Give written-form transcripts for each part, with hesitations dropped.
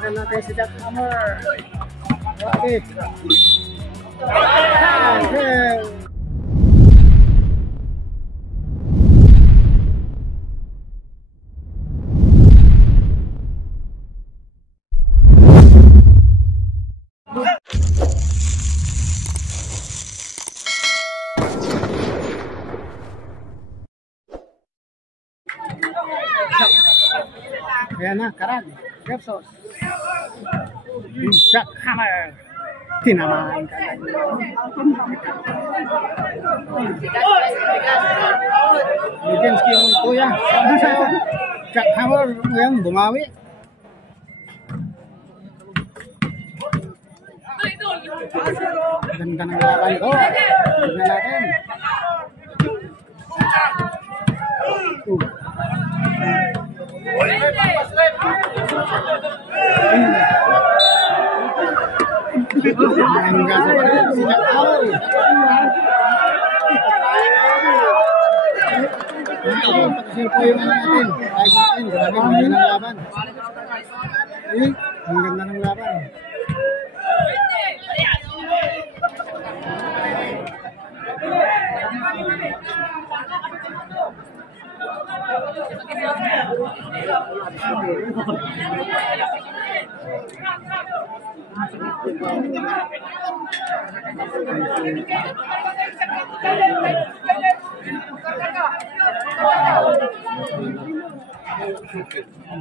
Tingnan natin si Jackhammer. Okay. Ayan na, Karag versus Jackhammer. Tinamaan Karag. Legensky ng kuya. Sama sa'yo. Jackhammer yan, bumawi. Ganda ng laban ito. Tignan natin. Hangga sa rin si Jackhammer. Pag-silpo yung natin. Kahit natin, grabe ang ganda ng laban. Ang ganda ng laban.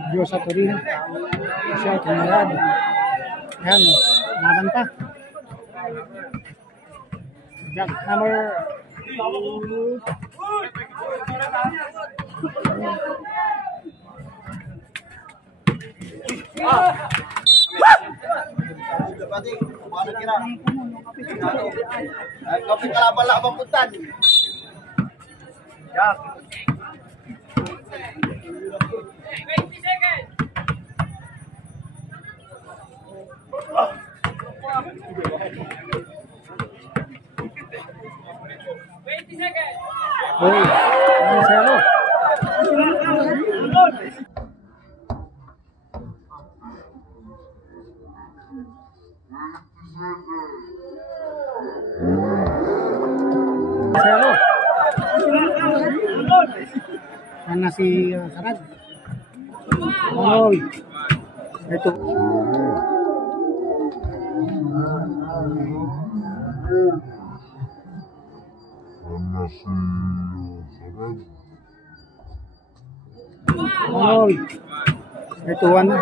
Diyos at rin siya kinalad. Yan, laban pa. Jackhammer. Kapit ka pala kapapuntan. Jack. 20 seconds. Uy, ano sa'yo? Sa'yo? Sana si Karag. Oy, ito. Oy, ito na.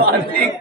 Balik.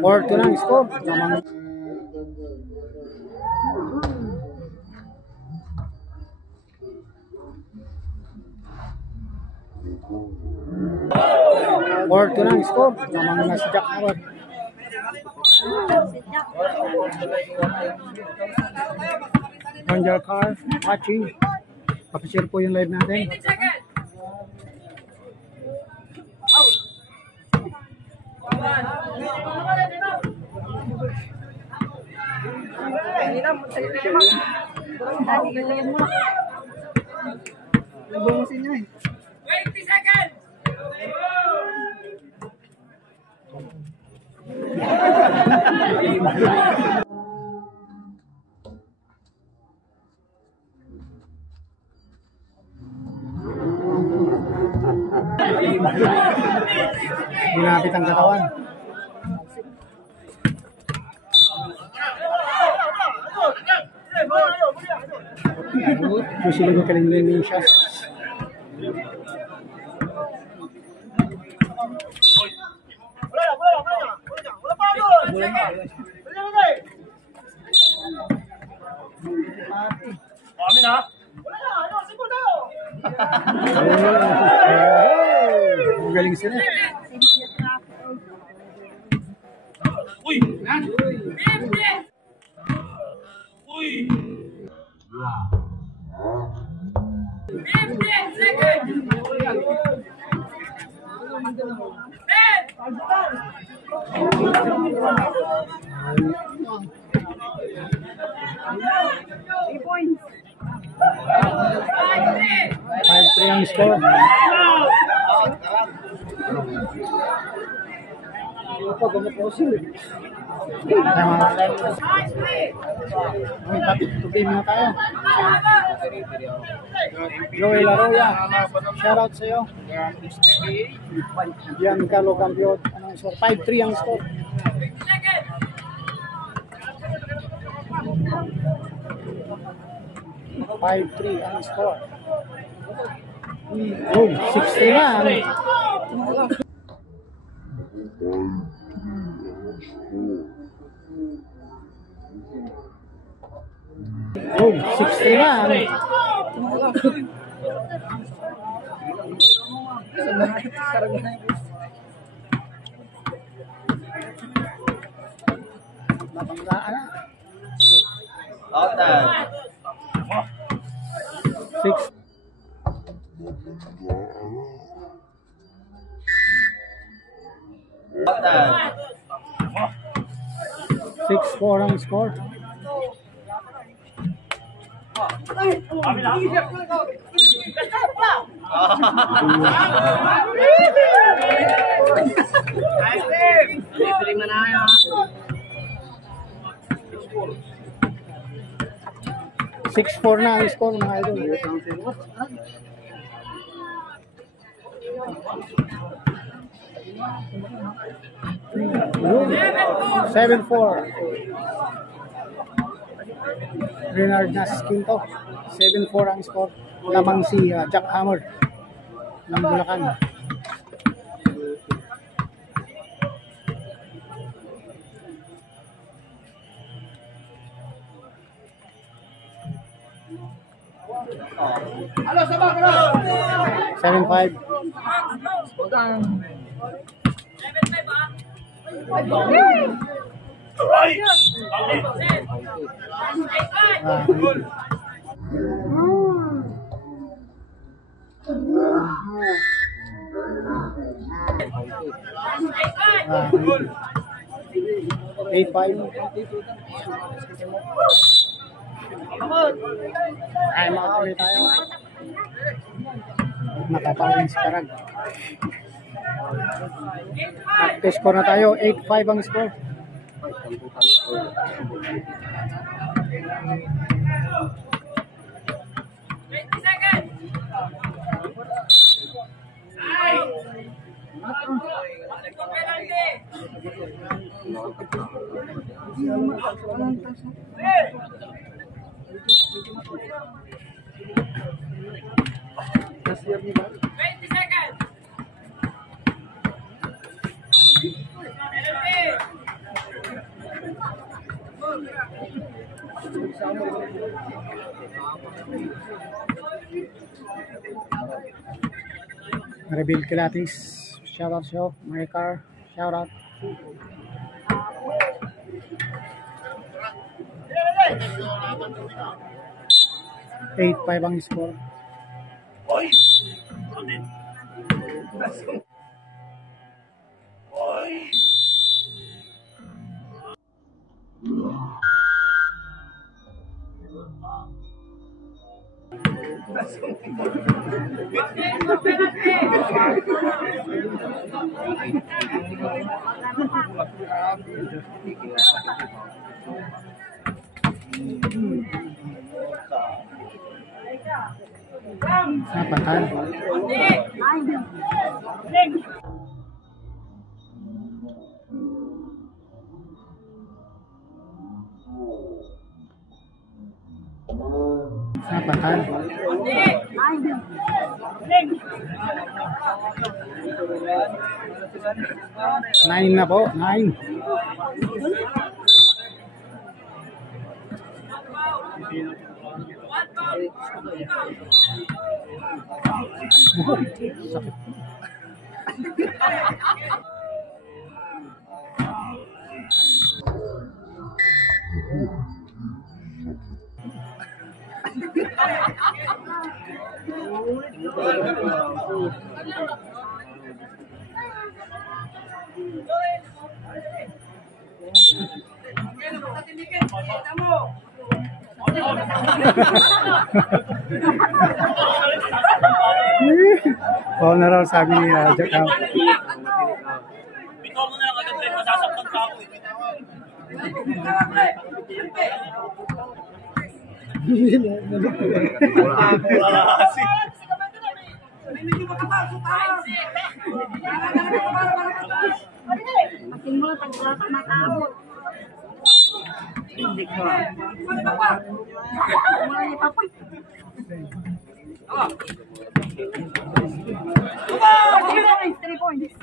4 lang score. Namang 4 lang score. Namang na si Jack Howard. Ranger Car, watching. Pakishare po yung live natin. 18 seconds. Nabungusin niya eh. 20 seconds. Ginapit ang katawan. Susunod ko kalingin siya. Galing sila. Uy! 50! Uy! 15 seconds! 10! 3 points! 5-3 ang score. Tugin na tayo. Joey Laroya, shoutout sa iyo. Giancarlo Campion, anong score? 5-3 ang score. 50 seconds! 5-3 ang score. Oh, 6-3 na. Oh, 6-3 na. Nabanggaan na. Out time. 6. Out time. 6-4 ang score. Six 4 na ang score mga idol. Seven 4. Renard Nas Quinto. 7-4 ang score. Lamang si Jack Hammer ng Bulacan. Halo, sabak na. 7-5. 8-5. Ay, makatuloy tayo. Nakapawin si Karag. Score na tayo. 8-5 ang score. Reveal Kilatis, shoutout show, Maricar, shoutout. 8-5 ang score. Napatan. 9 na po, 9. Sakit. Oo na raw sabi ni Jack Ham. Bitaw mo na lang agad rin, masasaktan pa ako. Makin mo lang pag-drop na kaabot. Hindi ko. Wala pa pa. 3 points.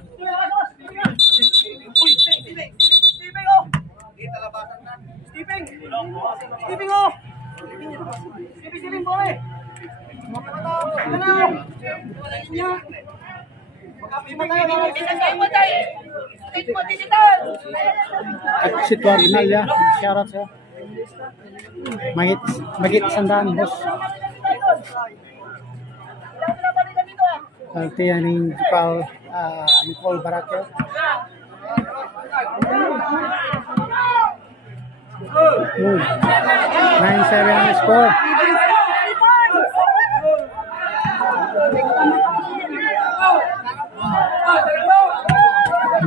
At si Tuarinal ya, shoutout sa'yo. Magit sandaan, boss. Altian ni Jipal Nicole Barakyo. Move. 9-7 ang score.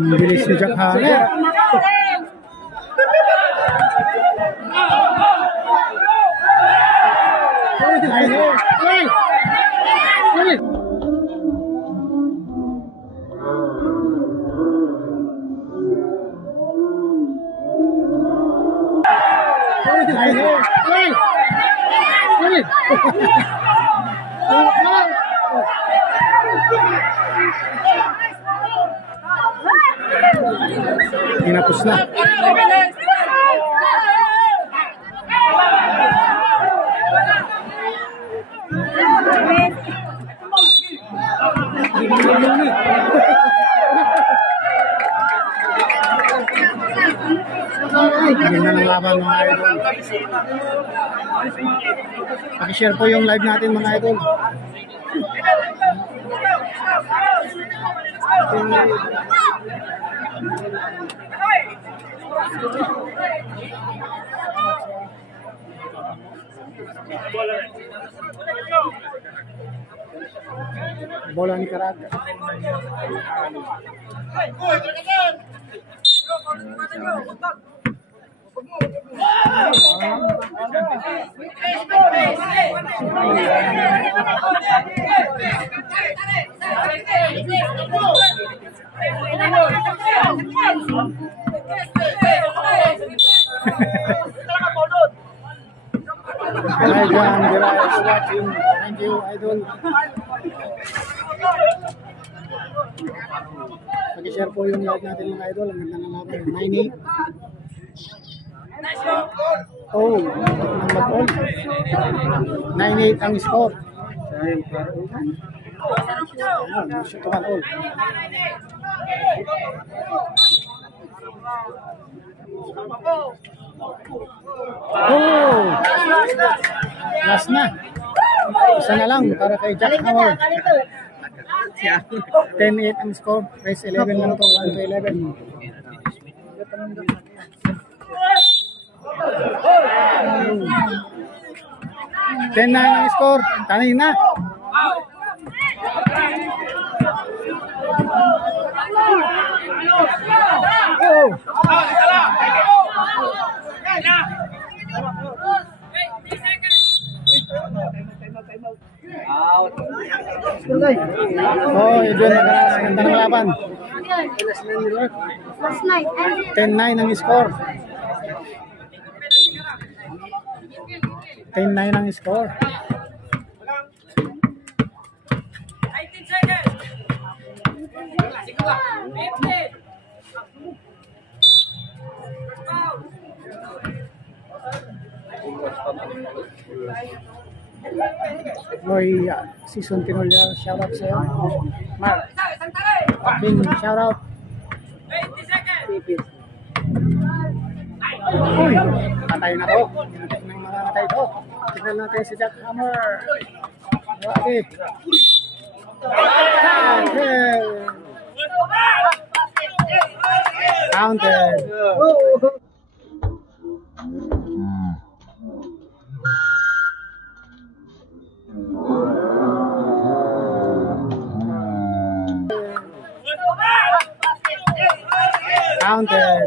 Bilis ni Jack Hammer. Hinapos na. Ganda ng laban mga idol. Paki-share po yung live natin mga idol. Bola ni Caraga. Hi John, Gira is watching. Thank you, idol. Pag-share po yung live natin mga idol. Ang ganda ng laban. 9-8. Oh, mag-all. 9-8 ang score. Ayan, shoot naman all. Oh! Last na. Isa na lang para kay Jack Hammer. 10-8 ang score. Race 11 lang to. 1-11. 10-9 ang score. Tanay na. Oh! Out. Oh, yun na ganda ng laban. Last night. 10-9 ang score. 10-9 ang score. 19 seconds. 15. Boy, season Tinolia, shoutout sa'yo. Mark, King, shoutout. 20 seconds. Uy, patay na to. Hinatay ng mga matay to. Tignan natin si Jack Hammer. Bakit? Counted. Counted.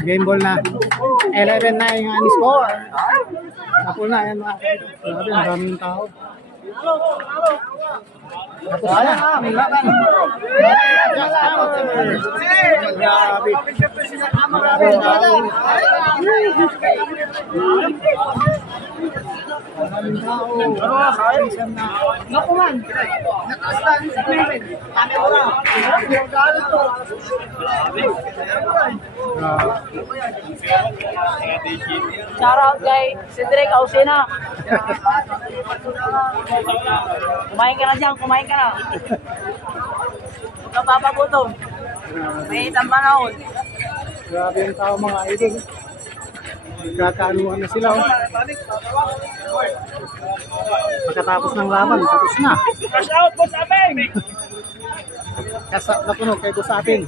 Game ball na. 11 na yung ang score. Napul na yan mga kapatid. Grabe, ang daming tao. Tapos na. Just out. Grabe. Grabe ang tao. Maraming tao. Isang na. Nakuman. Shoutout kay Cedric Ausina. Kumain ka na dyan, kumain ka na. Huwag ka papagutom. May itang panahon. Grabe ang tao mga idol. Nagkakaanuhan na sila. Oh. Pagkatapos ng laban, tapos na. Cash out, boss Abeng. Napuno kay Boss Aping.